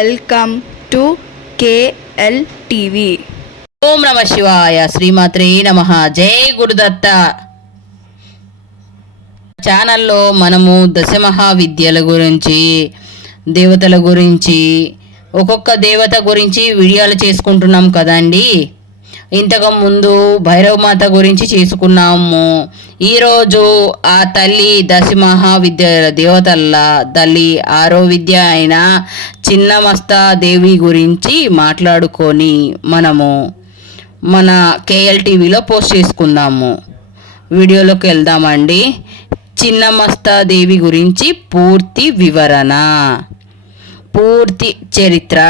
Welcome to KL TV. ఓం నమ శివాయ. శ్రీమాత్రే నమ. జై గురుదత్త. ఛానల్లో మనము దశమహావిద్యల గురించి దేవతల గురించి ఒక్కొక్క దేవత గురించి వీడియోలు చేసుకుంటున్నాం కదండీ. ఇంతకు ముందు భైరవమాత గురించి చేసుకున్నాము. ఈరోజు ఆ తల్లి దశమహావిద్య దేవతల తల్లి ఆరో విద్య అయిన చిన్నమస్తా దేవి గురించి మాట్లాడుకొని మనము మన కేఎల్ టీవీలో పోస్ట్ చేసుకుందాము. వీడియోలోకి వెళ్దామండి. చిన్నమస్తాదేవి గురించి పూర్తి వివరణ. పూర్తి చరిత్ర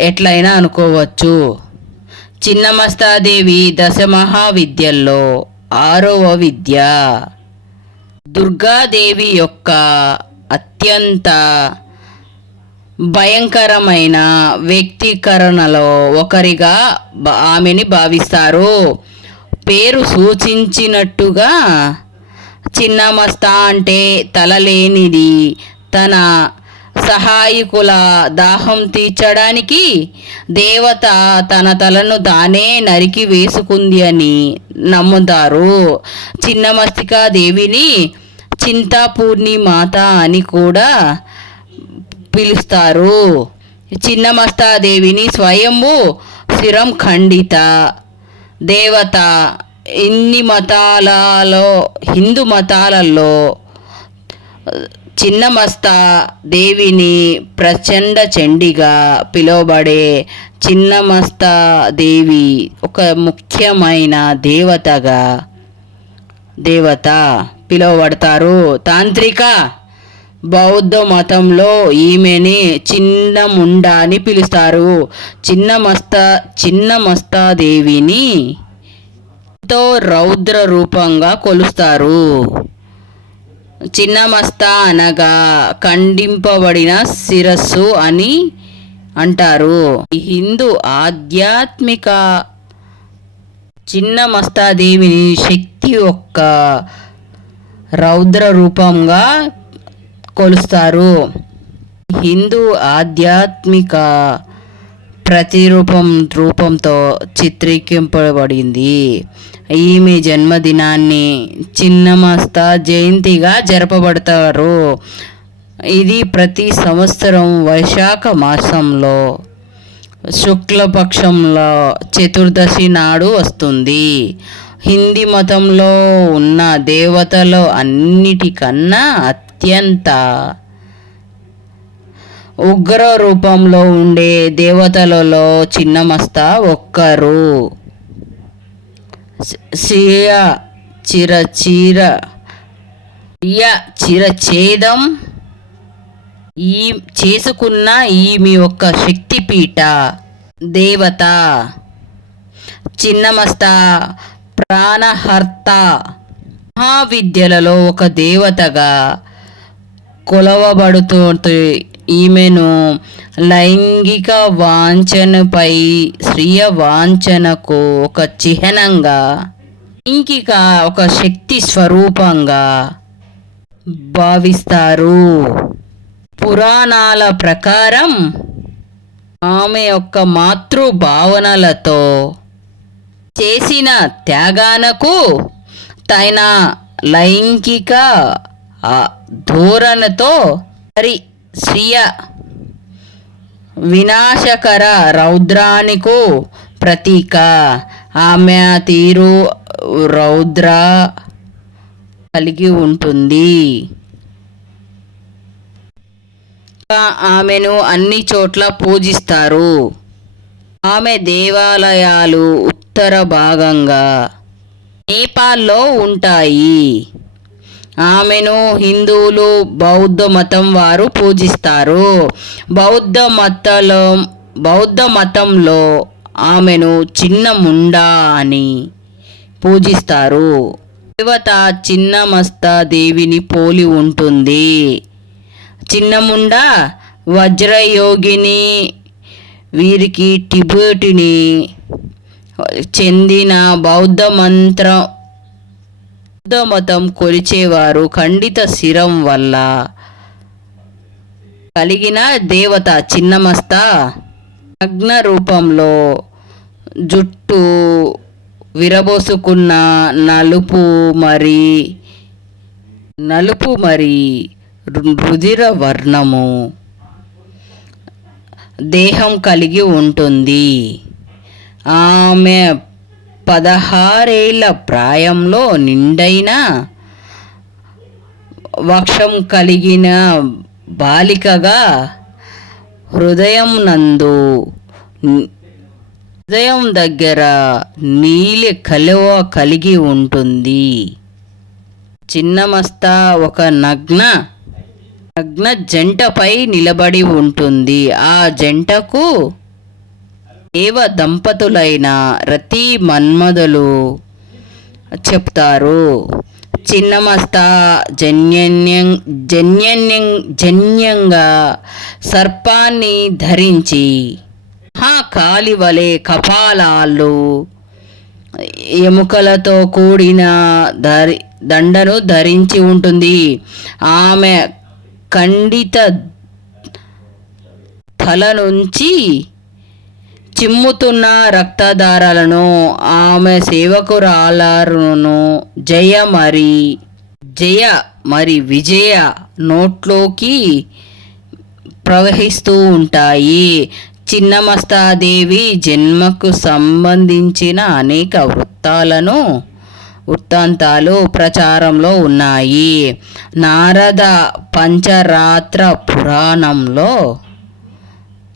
ఎట్లయినా అనుకోవచ్చు. చిన్నమస్తాదేవి దశమహావిద్యల్లో ఆరవ విద్య. దుర్గాదేవి యొక్క అత్యంత భయంకరమైన వ్యక్తీకరణలో ఒకరిగా ఆమెని భావిస్తారు. పేరు సూచించినట్టుగా చిన్నమస్తా అంటే తలలేనిది తన సహాయకుల దాహం తీర్చడానికి దేవత తన తలను తానే నరికి వేసుకుంది అని నమ్ముతారు. చిన్నమస్తికా దేవిని చింతాపూర్ణి మాత అని కూడా పిలుస్తారు. చిన్నమస్తాదేవిని స్వయంభు శిరం ఖండిత. దేవత ఇన్ని మతాలలో హిందూ మతాలలో చిన్నమస్తా దేవిని ప్రచండ చండిగా పిలువబడే చిన్నమస్తా దేవి ఒక ముఖ్యమైన దేవతగా దేవత పిలువబడతారు. తాంత్రిక బౌద్ధ మతంలో ఈమెని చిన్న ముండ అని పిలుస్తారు. చిన్నమస్త చిన్నమస్తాదేవిని ఎంతో రౌద్ర రూపంగా కొలుస్తారు. చిన్నమస్తా అనగా ఖండింపబడిన శిరస్సు అని అంటారు. హిందూ ఆధ్యాత్మిక చిన్నమస్తాదేవిని శక్తి యొక్క రౌద్ర రూపంగా కొలుస్తారు. హిందూ ఆధ్యాత్మిక ప్రతిరూపం రూపంతో చిత్రీకరింపబడింది. ఈమె జన్మదినాన్ని చిన్నమస్త జయంతిగా జరపబడతారు. ఇది ప్రతి సంవత్సరం వైశాఖ మాసంలో శుక్లపక్షంలో చతుర్దశి నాడు వస్తుంది. హిందీ మతంలో ఉన్న దేవతలు అన్నిటికన్నా అత్యంత ఉగ్ర రూపంలో ఉండే దేవతలలో చిన్నమస్త ఒక్కరు. సియ చిరచీర ఇయ చిరఛేదం ఈ చేసుకున్న ఈమె యొక్క శక్తిపీఠ దేవత. చిన్నమస్త ప్రాణహర్త మహావిద్యలలో ఒక దేవతగా కొలవబడుతూ ఈమెను లైంగిక వాంఛనపై స్త్రీయ వాంఛనకు ఒక చిహ్నంగా లైంగిక ఒక శక్తి స్వరూపంగా భావిస్తారు. పురాణాల ప్రకారం ఆమె యొక్క మాతృ భావనలతో చేసిన త్యాగానకు తైన లైంగిక ధోరణతో మరి శ్రియ వినాశకర రౌద్రానికు ప్రతీక. ఆమె తీరు రౌద్ర కలిగి ఉంటుంది. ఆమెను అన్ని చోట్ల పూజిస్తారు. ఆమె దేవాలయాలు ఉత్తర భాగంగా నేపాల్లో ఉంటాయి. ఆమెను హిందువులు బౌద్ధ మతం వారు పూజిస్తారు. బౌద్ధ మతలో బౌద్ధ మతంలో ఆమెను చిన్న ముండా అని పూజిస్తారు. దేవత చిన్నమస్త దేవిని పోలి ఉంటుంది. చిన్నముండ వజ్రయోగిని వీరికి టిబెటిని చెందిన బౌద్ధ మంత్ర బుద్ధమతం కొలిచేవారు ఖండిత శిరం వల్ల. కలిగిన దేవత చిన్నమస్త. నగ్న రూపంలో జుట్టు విరబోసుకున్న నలుపు మరి నలుపు మరి రుధిర వర్ణము. దేహం కలిగి ఉంటుంది. ఆమె పదహారేళ్ళ ప్రాయంలో నిండైన వక్షం కలిగిన బాలికగా హృదయం నందు హృదయం దగ్గర నీలి కలువ కలిగి ఉంటుంది. చిన్నమస్త ఒక నగ్న నగ్న జంటపై నిలబడి ఉంటుంది. ఆ జంటకు దేవ దంపతులైన రతి మన్మధులు చెప్తారు. చిన్నమస్త జన్యన్యం జన్యన్యం జన్యంగా సర్పాన్ని ధరించి మహాకాలి వలె కపాలాలు ఎముకలతో కూడిన ధరి దండను ధరించి ఉంటుంది. ఆమె ఖండిత తల నుంచి చిమ్ముతున్న రక్తదారాలను ఆమె సేవకురాలను జయ మరి జయ మరి విజయ నోట్లోకి ప్రవహిస్తూ ఉంటాయి. చిన్నమస్తాదేవి జన్మకు సంబంధించిన అనేక వృత్తాలను వృత్తాంతాలు ప్రచారంలో ఉన్నాయి. నారద పంచరాత్ర పురాణంలో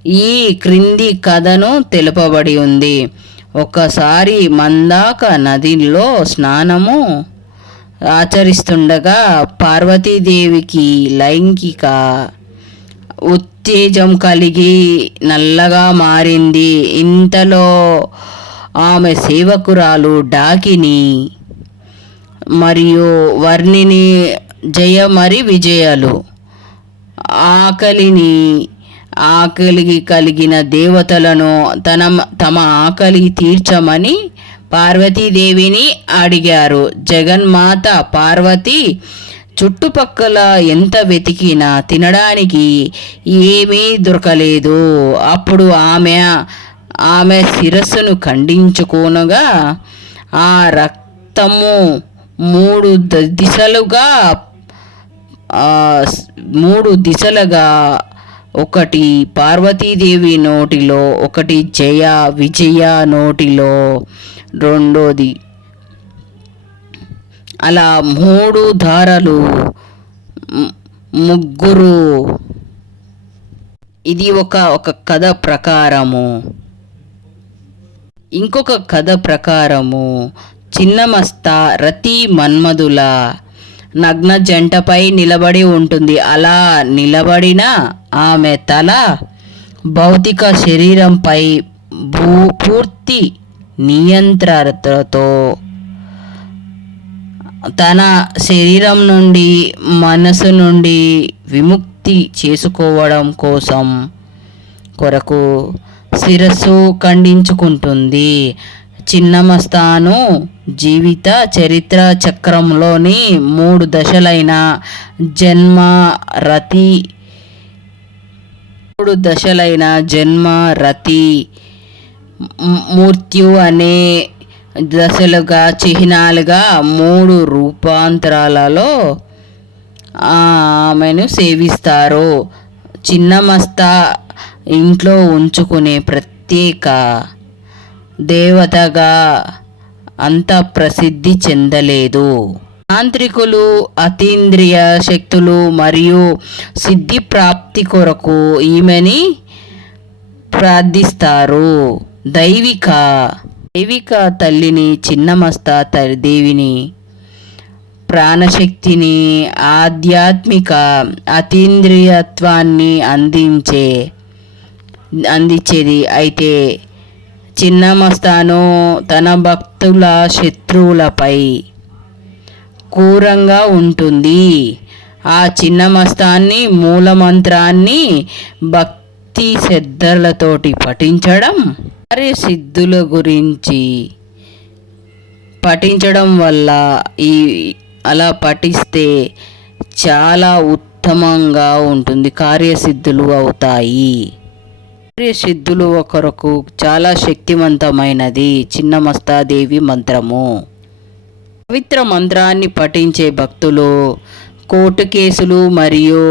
ఈ క్రింది కథను తెలుపబడి ఉంది. ఒకసారి మందాక నదిలో స్నానము ఆచరిస్తుండగా పార్వతీదేవికి లైంగిక ఉత్తేజం కలిగి నల్లగా మారింది. ఇంతలో ఆమె సేవకురాలు డాకిని మరియు వర్ణిని జయ మరి విజయాలు. ఆకలిని ఆకలికి కలిగిన దేవతలను తన తమ ఆకలి తీర్చమని పార్వతీదేవిని అడిగారు. జగన్మాత పార్వతి చుట్టుపక్కల ఎంత వెతికినా తినడానికి ఏమీ దొరకలేదు. అప్పుడు ఆమె ఆమె శిరస్సును ఖండించుకోనగా ఆ రక్తము మూడు ద- దిశలుగా మూడు దిశలుగా ఒకటి పార్వతీదేవి నోటిలో ఒకటి జయ విజయ నోటిలో. రెండోది అలా మూడు ధారలు ముగ్గురు. ఇది ఒక ఒక కథ ప్రకారము. ఇంకొక కథ ప్రకారము. చిన్నమస్త రతి మన్మధుల నగ్న జంటపై నిలబడి ఉంటుంది. అలా నిలబడిన ఆమె తల భౌతిక శరీరంపై భూ పూర్తి నియంత్రణతో తన శరీరం నుండి మనసు నుండి విముక్తి చేసుకోవడం కోసం కొరకు శిరస్సు ఖండించుకుంటుంది. చిన్నమస్తాను జీవిత చరిత్ర చక్రంలోని మూడు దశలైన జన్మ రతి మూడు దశలైన జన్మ రతి మృత్యు అనే దశలుగా చిహ్నాలుగా మూడు రూపాంతరాలలో ఆమెను సేవిస్తారు. చిన్నమస్త ఇంట్లో ఉంచుకునే ప్రత్యేక దేవతగా అంత ప్రసిద్ధి చెందలేదు. తాంత్రికులు అతీంద్రియ శక్తులు మరియు సిద్ధి ప్రాప్తి కొరకు ఈమెని ప్రార్థిస్తారు. దైవిక దైవిక తల్లిని చిన్నమస్త తల్లి దేవిని ప్రాణశక్తిని ఆధ్యాత్మిక అతీంద్రియత్వాన్ని అందించే అందించేది. అయితే చిన్నమస్తాను తన భక్తుల శత్రువులపై క్రూరంగా ఉంటుంది. ఆ చిన్నమస్తాన్ని మూలమంత్రాన్ని భక్తి శ్రద్ధలతోటి పఠించడం వారి సిద్ధుల గురించి పఠించడం వల్ల ఈ అలా పఠిస్తే చాలా ఉత్తమంగా ఉంటుంది కార్యసిద్ధులు అవుతాయి. కార్యసిద్ధులు ఒకరకు చాలా శక్తివంతమైనది చిన్న మస్తాదేవి మంత్రము. పవిత్ర మంత్రాన్ని పఠించే భక్తులు కోర్టు కేసులు మరియు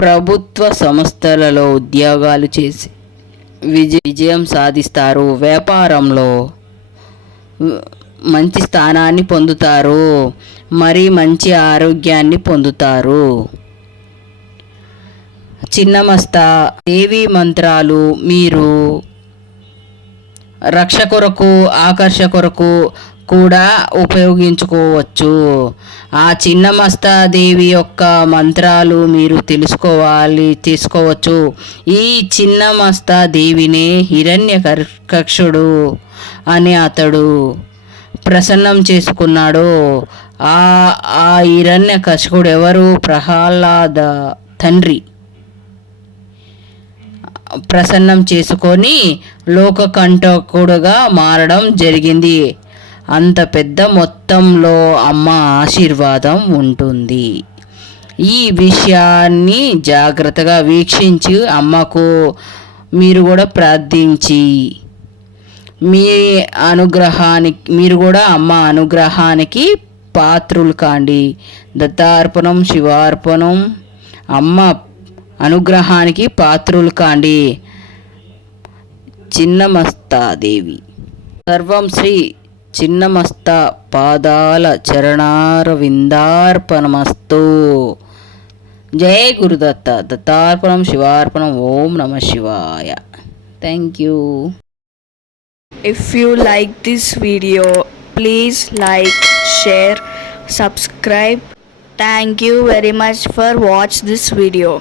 ప్రభుత్వ సంస్థలలో ఉద్యోగాలు చేసి విజయ విజయం సాధిస్తారు. వ్యాపారంలో మంచి స్థానాన్ని పొందుతారు. మరి మంచి ఆరోగ్యాన్ని పొందుతారు. చిన్నమస్త దేవి మంత్రాలు మీరు రక్ష కొరకు ఆకర్ష కొరకు కూడా ఉపయోగించుకోవచ్చు. ఆ చిన్నమస్తా దేవి యొక్క మంత్రాలు మీరు తెలుసుకోవాలి తీసుకోవచ్చు. ఈ చిన్నమస్తా దేవినే హిరణ్య కక్షుడు అని అతడు ప్రసన్నం చేసుకున్నాడు. ఆ ఆ హిరణ్య కశకుడు ఎవరు? ప్రహ్లాద తండ్రి. ప్రసన్నం చేసుకొని లోకకంటకుడుగా మారడం జరిగింది. అంత పెద్ద మొత్తంలో అమ్మ ఆశీర్వాదం ఉంటుంది. ఈ విషయాన్ని జాగ్రత్తగా వీక్షించి అమ్మకు మీరు కూడా ప్రార్థించి. మీ అనుగ్రహానికి మీరు కూడా అమ్మ అనుగ్రహానికి పాత్రులు కాండి. దత్తార్పణం శివార్పణం అమ్మ అనుగ్రహానికి పాత్రులు కాండి. చిన్నమస్తాదేవి. సర్వం శ్రీ చిన్నమస్త పాదాల చరణార విందార్పణమస్తు జయ గురుదత్త. దత్తార్పణం శివార్పణం. ఓం నమ శివాయ. Thank you if you like this video please like share subscribe thank you very much for watch this video